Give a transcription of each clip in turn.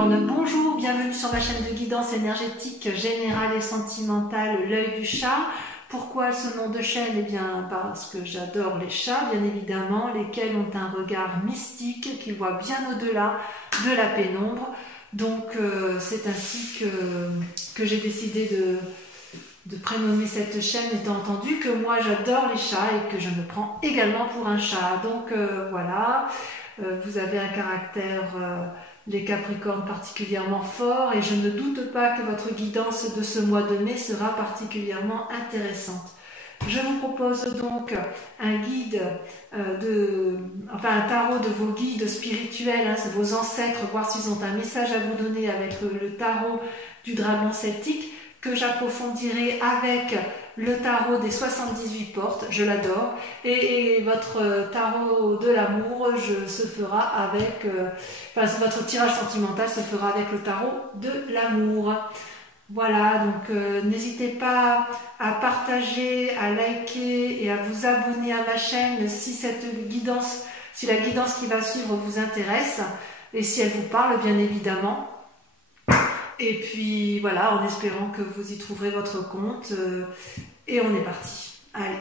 Capricorne, bonjour, bienvenue sur ma chaîne de guidance énergétique générale et sentimentale, l'œil du chat. Pourquoi ce nom de chaîne? Eh bien parce que j'adore les chats, bien évidemment, lesquels ont un regard mystique qui voit bien au-delà de la pénombre. Donc c'est ainsi que j'ai décidé de prénommer cette chaîne, étant entendu que moi j'adore les chats et que je me prends également pour un chat. Donc voilà, vous avez un caractère, les Capricornes, particulièrement fort, et je ne doute pas que votre guidance de ce mois de mai sera particulièrement intéressante. Je vous propose donc un guide, un tarot de vos guides spirituels, hein, c'est vos ancêtres, voir s'ils ont un message à vous donner avec le tarot du dragon celtique, que j'approfondirai avec le tarot des 78 portes, je l'adore, et votre tarot de l'amour se fera avec, votre tirage sentimental se fera avec le tarot de l'amour. Voilà, donc n'hésitez pas à partager, à liker et à vous abonner à ma chaîne si la guidance qui va suivre vous intéresse et si elle vous parle, bien évidemment. Et puis voilà, en espérant que vous y trouverez votre compte. Et on est parti. Allez.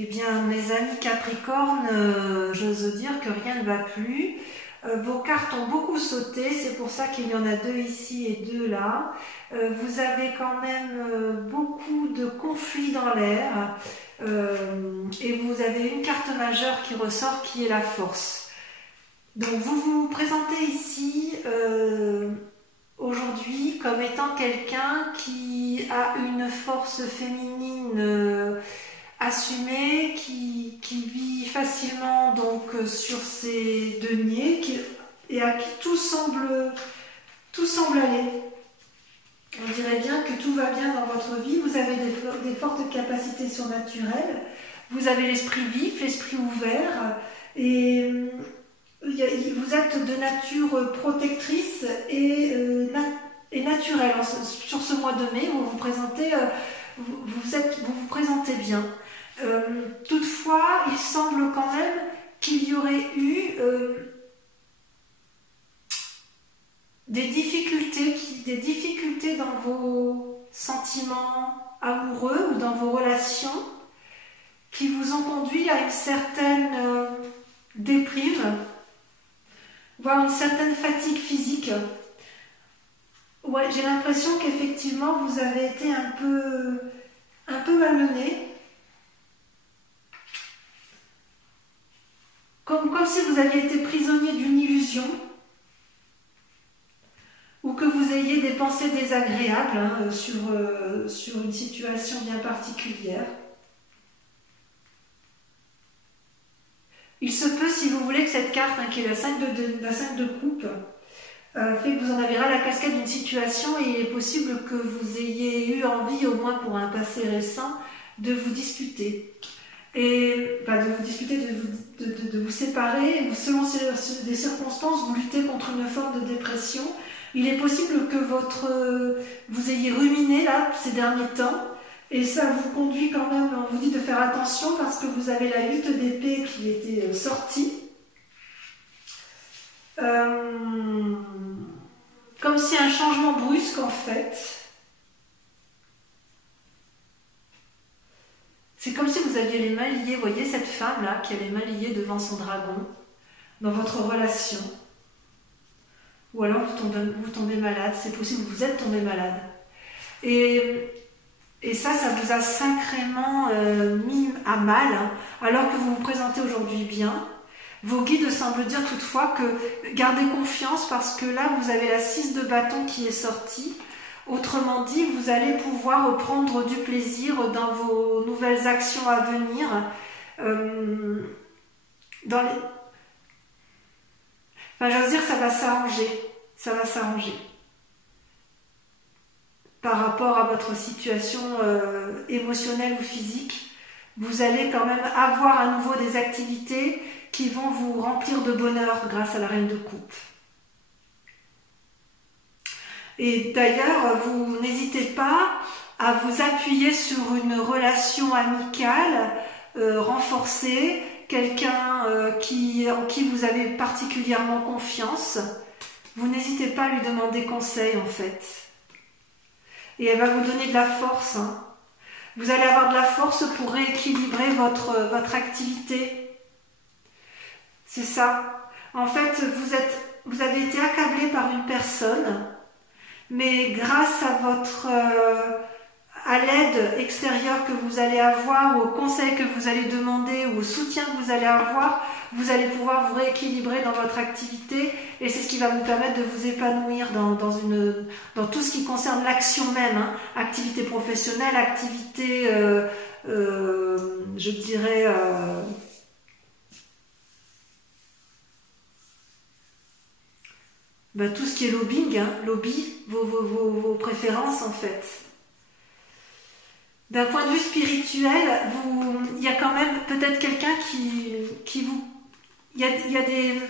Eh bien, mes amis Capricorne, j'ose dire que rien ne va plus. Vos cartes ont beaucoup sauté, c'est pour ça qu'il y en a deux ici et deux là. Vous avez quand même beaucoup de conflits dans l'air. Et vous avez une carte majeure qui ressort, qui est la force. Donc, vous vous présentez ici aujourd'hui comme étant quelqu'un qui a une force féminine assumé, qui vit facilement donc sur ses deniers et à qui tout semble aller. On dirait bien que tout va bien dans votre vie, vous avez des fortes capacités surnaturelles, vous avez l'esprit vif, l'esprit ouvert, et vous êtes de nature protectrice et naturelle. Sur ce mois de mai, vous vous présentez bien. Toutefois, il semble quand même qu'il y aurait eu des difficultés dans vos sentiments amoureux ou dans vos relations qui vous ont conduit à une certaine déprime, voire une certaine fatigue physique. Ouais, j'ai l'impression qu'effectivement vous avez été un peu malmené. Comme si vous aviez été prisonnier d'une illusion, ou que vous ayez des pensées désagréables sur une situation bien particulière. Il se peut, si vous voulez, que cette carte, qui est la 5 de coupe, fait que vous en avez ras la casquette d'une situation, et il est possible que vous ayez eu envie, au moins pour un passé récent, de vous disputer. De vous séparer, et selon des circonstances, vous luttez contre une forme de dépression. Il est possible que vous ayez ruminé là ces derniers temps, et ça vous conduit quand même, on vous dit de faire attention parce que vous avez la 8 d'épée qui était sortie. Comme si un changement brusque en fait. C'est comme si vous aviez les mains liées, vous voyez cette femme-là qui a les mains liées devant son dragon, dans votre relation. Ou alors vous tombez malade, c'est possible, vous êtes tombé malade. Et ça vous a sacrément mis à mal, hein, alors que vous vous présentez aujourd'hui bien. Vos guides semblent dire toutefois que gardez confiance parce que là, vous avez la 6 de bâton qui est sortie. Autrement dit, vous allez pouvoir prendre du plaisir dans vos nouvelles actions à venir. J'ose dire, ça va s'arranger. Ça va s'arranger. Par rapport à votre situation émotionnelle ou physique, vous allez quand même avoir à nouveau des activités qui vont vous remplir de bonheur grâce à la reine de coupe. Et d'ailleurs, vous n'hésitez pas à vous appuyer sur une relation amicale renforcée, quelqu'un en qui vous avez particulièrement confiance. Vous n'hésitez pas à lui demander conseil en fait. Et elle va vous donner de la force. Hein. Vous allez avoir de la force pour rééquilibrer votre activité. C'est ça. En fait, vous avez été accablé par une personne, mais grâce à l'aide extérieure que vous allez avoir, ou au conseil que vous allez demander, ou au soutien que vous allez avoir, vous allez pouvoir vous rééquilibrer dans votre activité, et c'est ce qui va vous permettre de vous épanouir dans tout ce qui concerne l'action même, hein. Activité professionnelle, activité, je dirais, tout ce qui est lobbying, hein, vos préférences en fait. D'un point de vue spirituel, il y a quand même peut-être quelqu'un qui vous... Il y a des...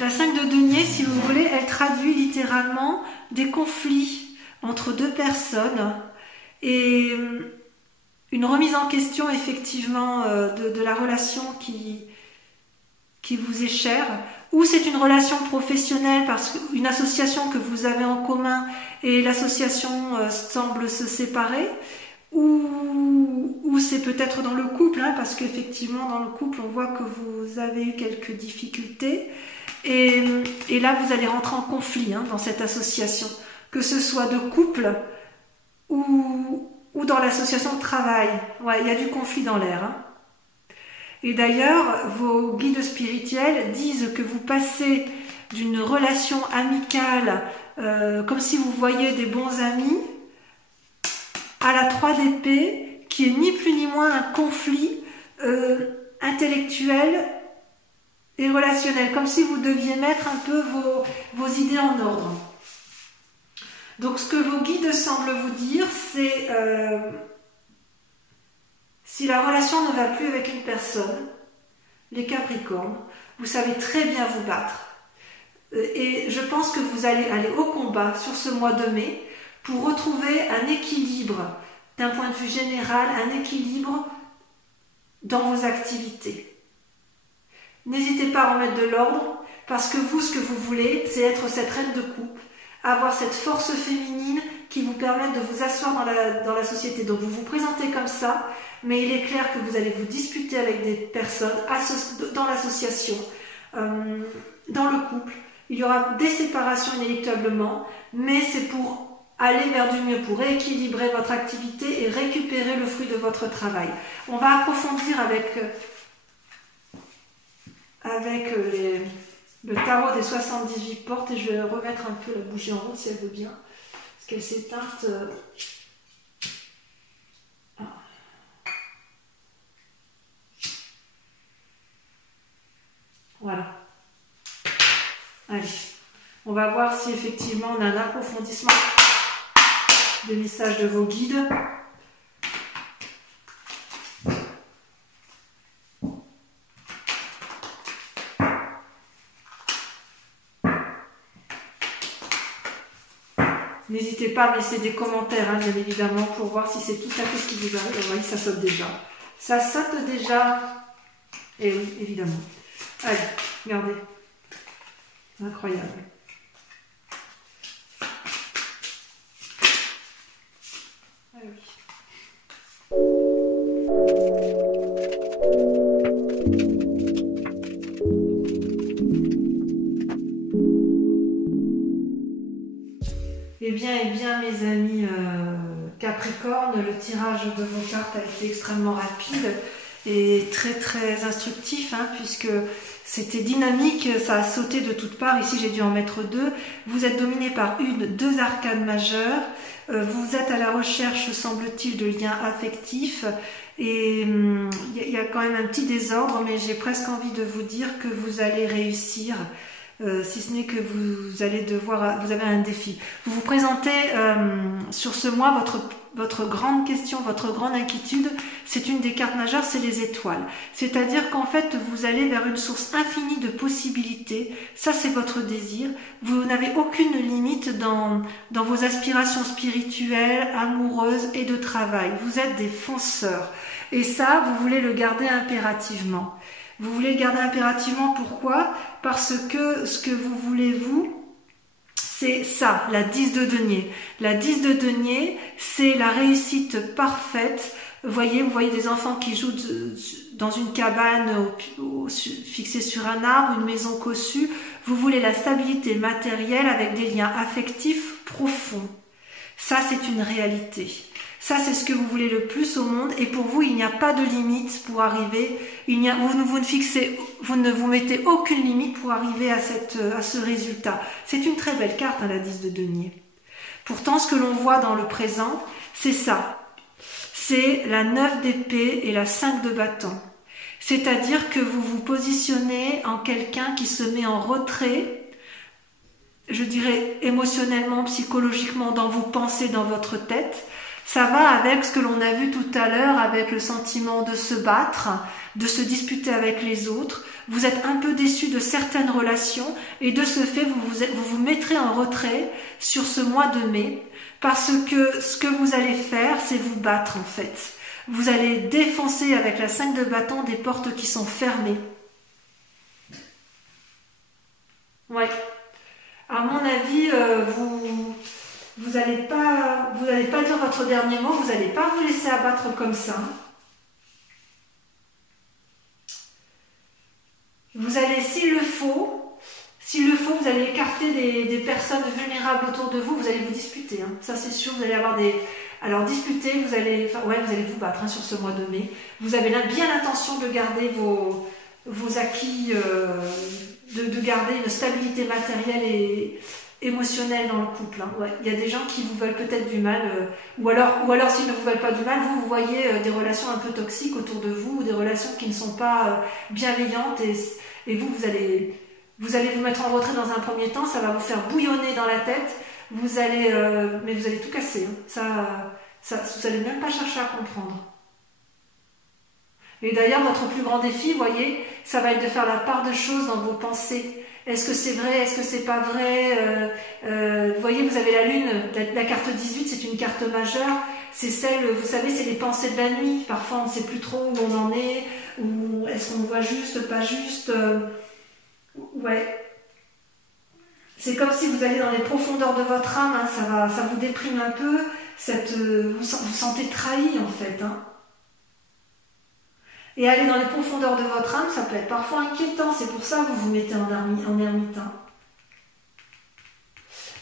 La 5 de denier, si vous voulez, elle traduit littéralement des conflits entre deux personnes et une remise en question effectivement de la relation qui vous est chère, ou c'est une relation professionnelle parce qu'une association que vous avez en commun et l'association semble se séparer, ou c'est peut-être dans le couple, hein, parce qu'effectivement dans le couple on voit que vous avez eu quelques difficultés et là vous allez rentrer en conflit, hein, dans cette association, que ce soit de couple ou dans l'association de travail. Ouais, il y a du conflit dans l'air, hein. Et d'ailleurs, vos guides spirituels disent que vous passez d'une relation amicale, comme si vous voyiez des bons amis, à la 3 d'épée, qui est ni plus ni moins un conflit intellectuel et relationnel, comme si vous deviez mettre un peu vos idées en ordre. Donc ce que vos guides semblent vous dire, c'est... si la relation ne va plus avec une personne, les Capricornes, vous savez très bien vous battre. Et je pense que vous allez aller au combat sur ce mois de mai pour retrouver un équilibre, d'un point de vue général, un équilibre dans vos activités. N'hésitez pas à remettre de l'ordre, parce que vous, ce que vous voulez, c'est être cette reine de coupe, avoir cette force féminine qui vous permet de vous asseoir dans la société. Donc vous vous présentez comme ça, mais il est clair que vous allez vous disputer avec des personnes dans l'association, dans le couple. Il y aura des séparations inéluctablement, mais c'est pour aller vers du mieux, pour rééquilibrer votre activité et récupérer le fruit de votre travail. On va approfondir avec le tarot des 78 portes, et je vais remettre un peu la bougie en route si elle veut bien, parce qu'elle s'est éteinte. Voilà. Allez, on va voir si effectivement on a un approfondissement des messages de vos guides. N'hésitez pas à laisser des commentaires, hein, bien évidemment, pour voir si c'est tout à fait ce qui vous arrive. Vous voyez, ça saute déjà. Ça saute déjà. Et oui, évidemment. Allez, regardez. Incroyable. Ah oui. Eh bien, mes amis Capricorne, le tirage de vos cartes a été extrêmement rapide et très très instructif, hein, puisque c'était dynamique, ça a sauté de toutes parts. Ici, j'ai dû en mettre 2. Vous êtes dominé par deux arcanes majeures. Vous êtes à la recherche, semble-t-il, de liens affectifs. Et il y a quand même un petit désordre, mais j'ai presque envie de vous dire que vous allez réussir. Si ce n'est que vous allez devoir, vous avez un défi. Vous vous présentez sur ce mois, votre grande question, votre grande inquiétude, c'est une des cartes majeures, c'est les étoiles. C'est-à-dire qu'en fait, vous allez vers une source infinie de possibilités. Ça, c'est votre désir. Vous n'avez aucune limite dans vos aspirations spirituelles, amoureuses et de travail. Vous êtes des fonceurs. Et ça, vous voulez le garder impérativement. Vous voulez le garder impérativement, pourquoi? Parce que ce que vous voulez, vous, c'est ça, la 10 de denier. La 10 de denier, c'est la réussite parfaite. Vous voyez des enfants qui jouent dans une cabane fixée sur un arbre, une maison cossue. Vous voulez la stabilité matérielle avec des liens affectifs profonds. Ça, c'est une réalité. Ça, c'est ce que vous voulez le plus au monde. Et pour vous, il n'y a pas de limite pour arriver. Vous ne vous mettez aucune limite pour arriver à ce résultat. C'est une très belle carte, hein, la 10 de denier. Pourtant, ce que l'on voit dans le présent, c'est ça. C'est la 9 d'épée et la 5 de bâton. C'est-à-dire que vous vous positionnez en quelqu'un qui se met en retrait, je dirais émotionnellement, psychologiquement, dans vos pensées, dans votre tête. Ça va avec ce que l'on a vu tout à l'heure, avec le sentiment de se battre, de se disputer avec les autres. Vous êtes un peu déçu de certaines relations et de ce fait, vous vous mettrez en retrait sur ce mois de mai parce que ce que vous allez faire, c'est vous battre en fait. Vous allez défoncer avec la 5 de bâton des portes qui sont fermées. Ouais. À mon avis, vous n'allez pas dire votre dernier mot, vous n'allez pas vous laisser abattre comme ça. Vous allez, s'il le faut, vous allez écarter des personnes vulnérables autour de vous, vous allez vous disputer, hein. Ça c'est sûr, vous allez avoir des... Alors disputer, vous allez vous battre, hein, sur ce mois de mai. Vous avez bien l'intention de garder vos acquis, de garder une stabilité matérielle et émotionnelle dans le couple, hein. Ouais. Il y a des gens qui vous veulent peut-être du mal, ou alors s'ils ne vous veulent pas du mal, vous voyez des relations un peu toxiques autour de vous, ou des relations qui ne sont pas bienveillantes, et vous allez vous mettre en retrait dans un premier temps, ça va vous faire bouillonner dans la tête, mais vous allez tout casser, hein. Vous n'allez même pas chercher à comprendre. Et d'ailleurs, votre plus grand défi, vous voyez, ça va être de faire la part de choses dans vos pensées. Est-ce que c'est vrai? Est-ce que c'est pas vrai? Vous voyez, vous avez la lune, la carte 18, c'est une carte majeure. C'est celle, vous savez, c'est les pensées de la nuit. Parfois, on ne sait plus trop où on en est, ou est-ce qu'on voit juste, pas juste. Ouais. C'est comme si vous allez dans les profondeurs de votre âme, hein, ça vous déprime un peu. Vous vous sentez trahi, en fait, hein. Et aller dans les profondeurs de votre âme, ça peut être parfois inquiétant. C'est pour ça que vous vous mettez en ermite.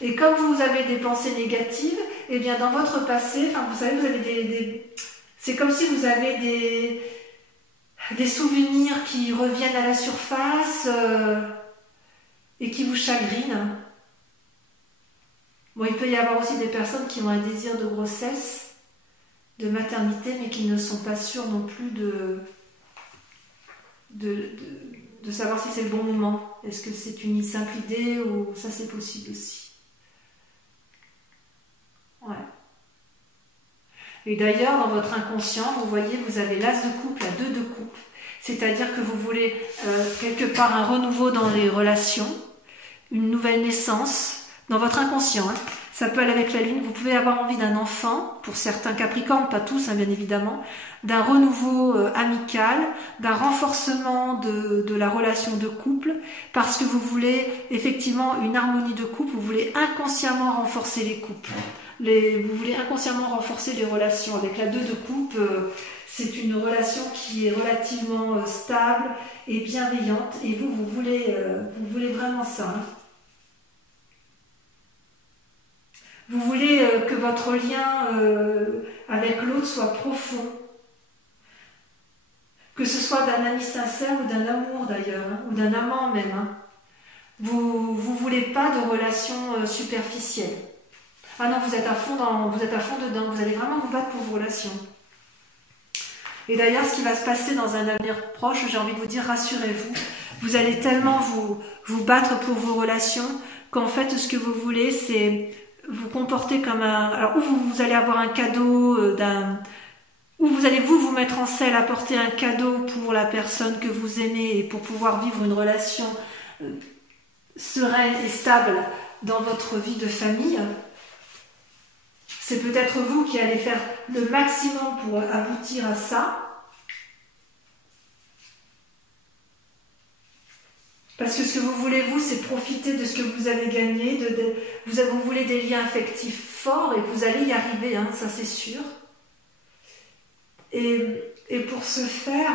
Et comme vous avez des pensées négatives, eh bien dans votre passé, enfin vous savez, vous avez c'est comme si vous avez des souvenirs qui reviennent à la surface et qui vous chagrinent. Bon, il peut y avoir aussi des personnes qui ont un désir de grossesse, de maternité, mais qui ne sont pas sûres non plus de savoir si c'est le bon moment. Est-ce que c'est une simple idée ou ça c'est possible aussi. Ouais. Et d'ailleurs, dans votre inconscient, vous voyez, vous avez l'as de coupe, la 2 de coupe. C'est-à-dire que vous voulez quelque part un renouveau dans les relations, une nouvelle naissance, dans votre inconscient, hein. Ça peut aller avec la lune. Vous pouvez avoir envie d'un enfant, pour certains capricornes, pas tous, hein, bien évidemment, d'un renouveau amical, d'un renforcement de la relation de couple, parce que vous voulez effectivement une harmonie de couple, vous voulez inconsciemment renforcer les couples. Vous voulez inconsciemment renforcer les relations. Avec la 2 de coupe, c'est une relation qui est relativement stable et bienveillante, et vous voulez vraiment ça, hein. Vous voulez que votre lien avec l'autre soit profond, que que ce soit d'un ami sincère ou d'un amour d'ailleurs, hein, ou d'un amant même. Hein. Vous voulez pas de relations superficielles. Ah non, vous êtes à fond dedans, vous allez vraiment vous battre pour vos relations. Et d'ailleurs, ce qui va se passer dans un avenir proche, j'ai envie de vous dire, rassurez-vous, vous allez tellement vous battre pour vos relations qu'en fait, ce que vous voulez, c'est vous comporter comme un... Alors, ou vous allez avoir un cadeau ou vous allez vous mettre en selle, apporter un cadeau pour la personne que vous aimez et pour pouvoir vivre une relation sereine et stable dans votre vie de famille. C'est peut-être vous qui allez faire le maximum pour aboutir à ça. Parce que ce que vous voulez, vous, c'est profiter de ce que vous avez gagné. Vous voulez des liens affectifs forts et vous allez y arriver, hein, ça c'est sûr. Et pour ce faire,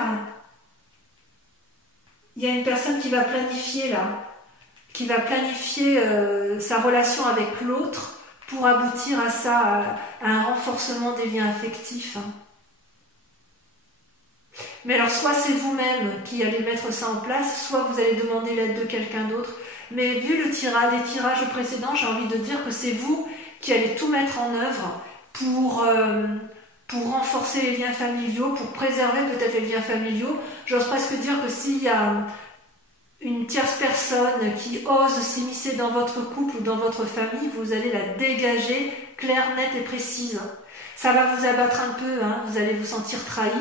il y a une personne qui va planifier là, qui va planifier sa relation avec l'autre pour aboutir à ça, à un renforcement des liens affectifs. Hein. Mais alors, soit c'est vous-même qui allez mettre ça en place, soit vous allez demander l'aide de quelqu'un d'autre. Mais vu les tirages précédents, j'ai envie de dire que c'est vous qui allez tout mettre en œuvre pour renforcer les liens familiaux, pour préserver peut-être les liens familiaux. J'ose presque dire que s'il y a une tierce personne qui ose s'immiscer dans votre couple ou dans votre famille, vous allez la dégager claire, nette et précise. Ça va vous abattre un peu, hein, vous allez vous sentir trahi.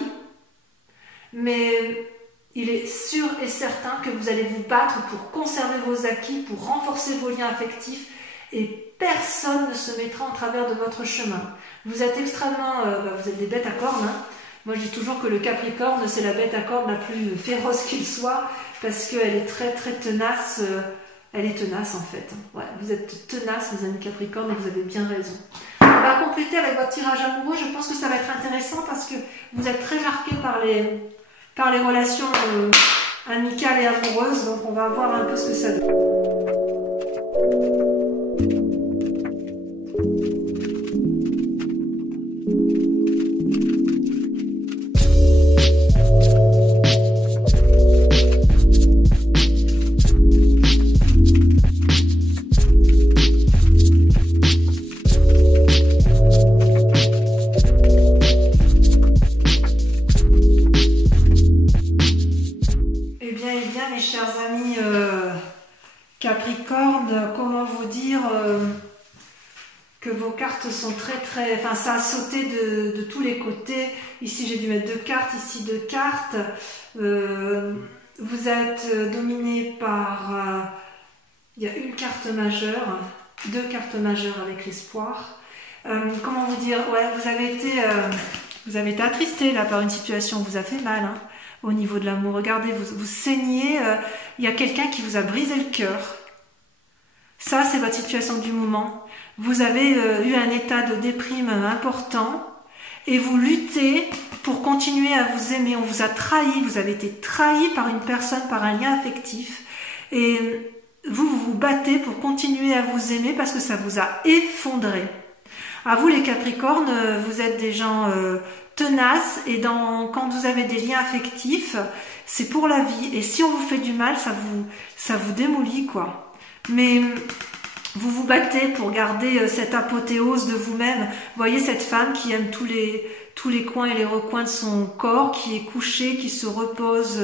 Mais il est sûr et certain que vous allez vous battre pour conserver vos acquis, pour renforcer vos liens affectifs et personne ne se mettra en travers de votre chemin. Vous êtes extrêmement... vous êtes des bêtes à cornes. Hein. Moi je dis toujours que le Capricorne c'est la bête à cornes la plus féroce qu'il soit parce qu'elle est très très tenace. Elle est tenace en fait. Ouais, vous êtes tenace les amis Capricornes et vous avez bien raison. On va compléter avec votre tirage amoureux. Je pense que ça va être intéressant parce que vous êtes très marqués par les relations amicales et amoureuses. Donc on va voir un peu ce que ça donne. Capricorne, comment vous dire que vos cartes sont très... Enfin, ça a sauté de tous les côtés. Ici, j'ai dû mettre 2 cartes, ici 2 cartes. Vous êtes dominé par... il y a une carte majeure, 2 cartes majeures avec l'espoir. Comment vous dire? Ouais, vous avez été attristé là par une situation, vous a fait mal, hein. Au niveau de l'amour, regardez, vous saignez, il y a quelqu'un qui vous a brisé le cœur. Ça, c'est votre situation du moment. Vous avez eu un état de déprime important et vous luttez pour continuer à vous aimer. On vous a trahi, vous avez été trahi par une personne, par un lien affectif. Et vous vous battez pour continuer à vous aimer parce que ça vous a effondré. À vous les Capricornes, vous êtes des gens... tenace et quand vous avez des liens affectifs, c'est pour la vie. Et si on vous fait du mal, ça vous démolit, quoi. Mais vous vous battez pour garder cette apothéose de vous-même. Vous voyez cette femme qui aime tous les coins et les recoins de son corps, qui est couchée, qui se repose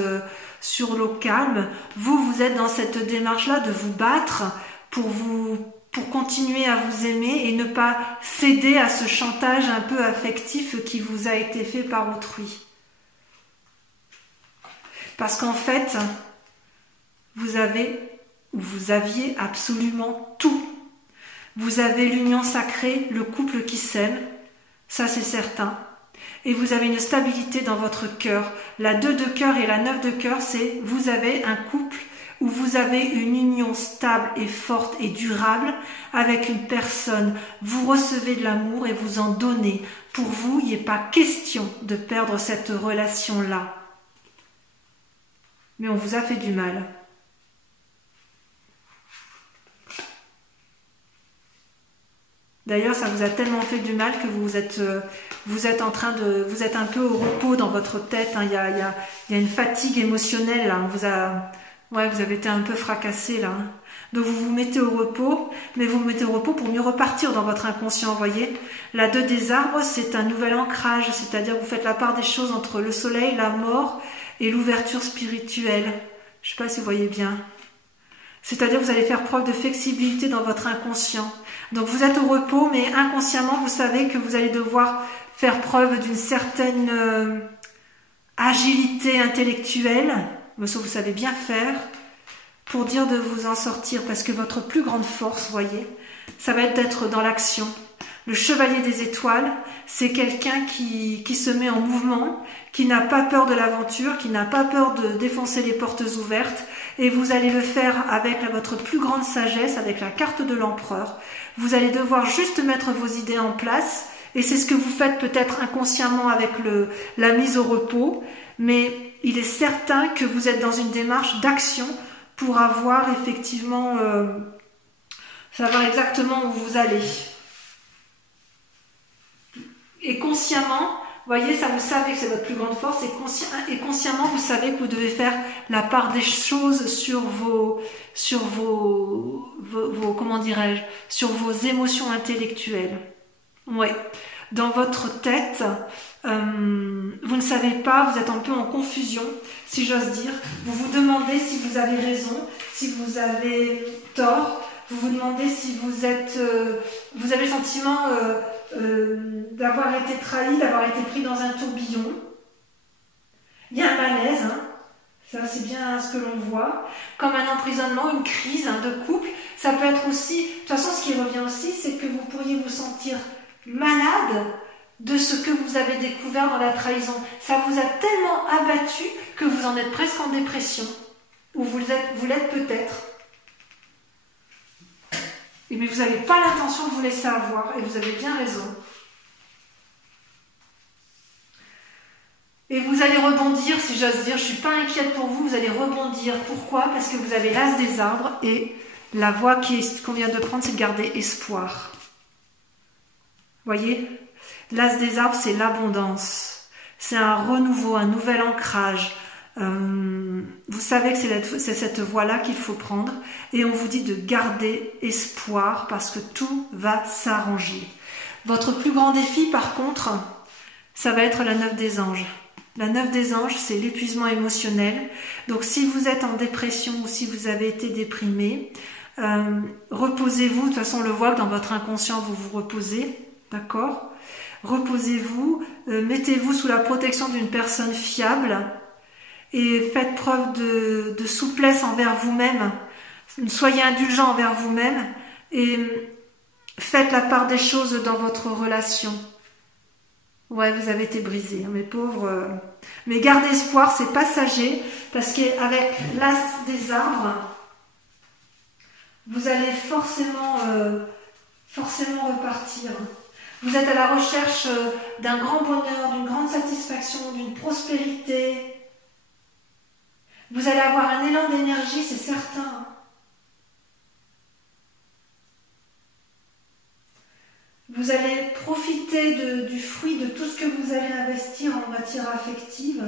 sur l'eau calme. Vous êtes dans cette démarche-là de vous battre pour continuer à vous aimer et ne pas céder à ce chantage un peu affectif qui vous a été fait par autrui. Parce qu'en fait, vous aviez absolument tout. Vous avez l'union sacrée, le couple qui s'aime, ça c'est certain. Et vous avez une stabilité dans votre cœur. La 2 de cœur et la 9 de cœur, c'est vous avez un couple où vous avez une union stable et forte et durable avec une personne. Vous recevez de l'amour et vous en donnez. Pour vous, il n'est pas question de perdre cette relation-là. Mais on vous a fait du mal. D'ailleurs, ça vous a tellement fait du mal que vous êtes un peu au repos dans votre tête. Hein. Il y a une fatigue émotionnelle là. Vous avez été un peu fracassé là. Hein. Donc vous vous mettez au repos, mais vous vous mettez au repos pour mieux repartir dans votre inconscient, vous voyez. La 2 des arbres, c'est un nouvel ancrage, c'est-à-dire que vous faites la part des choses entre le soleil, la mort et l'ouverture spirituelle. Je ne sais pas si vous voyez bien. C'est-à-dire que vous allez faire preuve de flexibilité dans votre inconscient. Donc vous êtes au repos, mais inconsciemment, vous savez que vous allez devoir faire preuve d'une certaine agilité intellectuelle, mais ça vous savez bien faire, pour dire de vous en sortir, parce que votre plus grande force, voyez, ça va être d'être dans l'action. Le chevalier des étoiles, c'est quelqu'un qui se met en mouvement, qui n'a pas peur de l'aventure, qui n'a pas peur de défoncer les portes ouvertes, et vous allez le faire avec votre plus grande sagesse, avec la carte de l'empereur. Vous allez devoir juste mettre vos idées en place, et c'est ce que vous faites peut-être inconsciemment avec la mise au repos, mais il est certain que vous êtes dans une démarche d'action pour avoir effectivement, savoir exactement où vous allez. Et consciemment, voyez, ça vous savez que c'est votre plus grande force, et consciemment vous savez que vous devez faire la part des choses sur vos comment dirais-je, sur vos émotions intellectuelles. Ouais. Dans votre tête, vous ne savez pas, vous êtes un peu en confusion, si j'ose dire. Vous vous demandez si vous avez raison, si vous avez tort. Vous vous demandez si vous avez le sentiment d'avoir été trahi, d'avoir été pris dans un tourbillon. Il y a un malaise, hein. Ça c'est bien ce que l'on voit, comme un emprisonnement, une crise de couple. Ça peut être aussi, de toute façon ce qui revient aussi, c'est que vous pourriez vous sentir malade de ce que vous avez découvert dans la trahison. Ça vous a tellement abattu que vous en êtes presque en dépression, ou vous l'êtes peut-être. Mais vous n'avez pas l'intention de vous laisser avoir, et vous avez bien raison. Et vous allez rebondir, si j'ose dire, je ne suis pas inquiète pour vous, vous allez rebondir. Pourquoi? Parce que vous avez l'as des arbres, et la voie qu'on vient de prendre, c'est de garder espoir. Voyez, l'as des arbres, c'est l'abondance. C'est un renouveau, un nouvel ancrage. Vous savez que c'est cette voie-là qu'il faut prendre. Et on vous dit de garder espoir parce que tout va s'arranger. Votre plus grand défi, par contre, ça va être la 9 des anges. La 9 des anges, c'est l'épuisement émotionnel. Donc si vous êtes en dépression ou si vous avez été déprimé, reposez-vous. De toute façon, on le voit que dans votre inconscient, vous vous reposez. D'accord? Reposez-vous, mettez-vous sous la protection d'une personne fiable et faites preuve de souplesse envers vous-même. Soyez indulgent envers vous-même et faites la part des choses dans votre relation. Ouais, vous avez été brisés, mes pauvres. Mais gardez espoir, c'est passager, parce qu'avec l'as des arbres, vous allez forcément repartir. Vous êtes à la recherche d'un grand bonheur, d'une grande satisfaction, d'une prospérité. Vous allez avoir un élan d'énergie, c'est certain. Vous allez profiter du fruit de tout ce que vous allez investir en matière affective.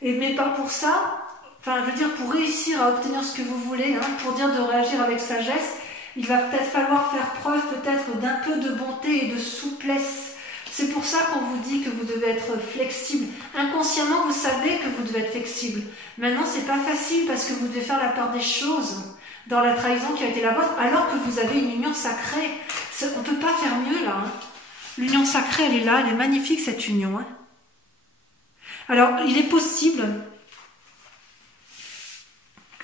Mais pas pour ça, enfin je veux dire pour réussir à obtenir ce que vous voulez, hein, pour dire de réagir avec sagesse, il va peut-être falloir faire preuve peut-être d'un peu de bonté et de souplesse. C'est pour ça qu'on vous dit que vous devez être flexible. Inconsciemment, vous savez que vous devez être flexible. Maintenant, c'est pas facile parce que vous devez faire la part des choses dans la trahison qui a été la vôtre, alors que vous avez une union sacrée. On ne peut pas faire mieux là. Hein. L'union sacrée, elle est là, elle est magnifique cette union. Hein. Alors, il est possible...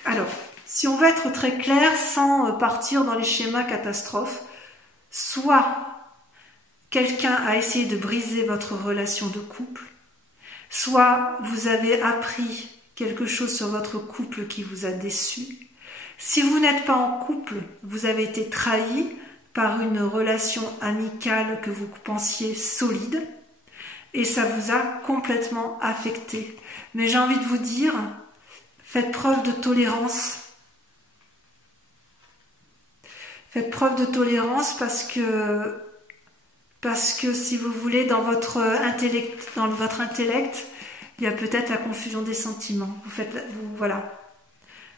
Alors, si on veut être très clair, sans partir dans les schémas catastrophes, soit quelqu'un a essayé de briser votre relation de couple, soit vous avez appris quelque chose sur votre couple qui vous a déçu. Si vous n'êtes pas en couple, vous avez été trahi par une relation amicale que vous pensiez solide et ça vous a complètement affecté. Mais j'ai envie de vous dire, faites preuve de tolérance. Faites preuve de tolérance parce que si vous voulez, dans votre intellect, il y a peut-être la confusion des sentiments. Voilà.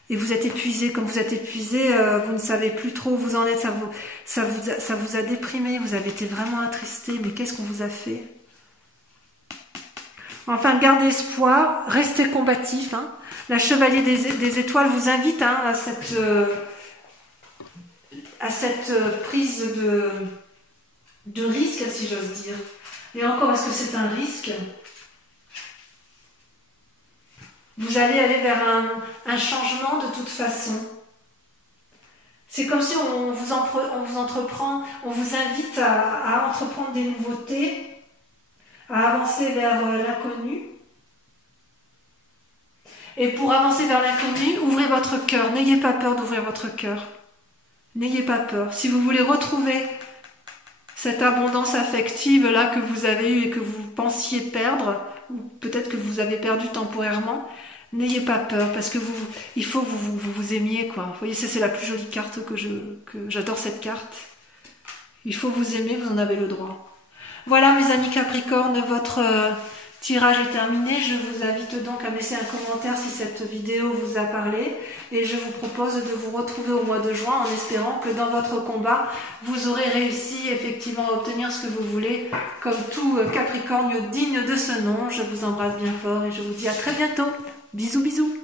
Et vous êtes épuisé. Comme vous êtes épuisé, vous ne savez plus trop où vous en êtes. Ça vous a déprimé. Vous avez été vraiment attristé. Mais qu'est-ce qu'on vous a fait? Enfin, gardez espoir. Restez combatif. Hein. La Chevalier des Étoiles vous invite à cette prise de risque, si j'ose dire. Et encore, est-ce que c'est un risque? Vous allez aller vers un changement de toute façon. C'est comme si on vous invite à entreprendre des nouveautés, à avancer vers l'inconnu. Et pour avancer vers l'inconnu, ouvrez votre cœur. N'ayez pas peur d'ouvrir votre cœur. N'ayez pas peur. Si vous voulez retrouver cette abondance affective là que vous avez eue et que vous pensiez perdre, ou peut-être que vous avez perdu temporairement, n'ayez pas peur, parce que il faut que vous aimiez, quoi. Vous voyez, c'est la plus jolie carte que j'adore, cette carte. Il faut vous aimer, vous en avez le droit. Voilà, mes amis Capricorne, votre tirage est terminé. Je vous invite donc à me laisser un commentaire si cette vidéo vous a parlé, et je vous propose de vous retrouver au mois de juin en espérant que dans votre combat, vous aurez réussi effectivement à obtenir ce que vous voulez, comme tout Capricorne digne de ce nom. Je vous embrasse bien fort et je vous dis à très bientôt. Bisous, bisous.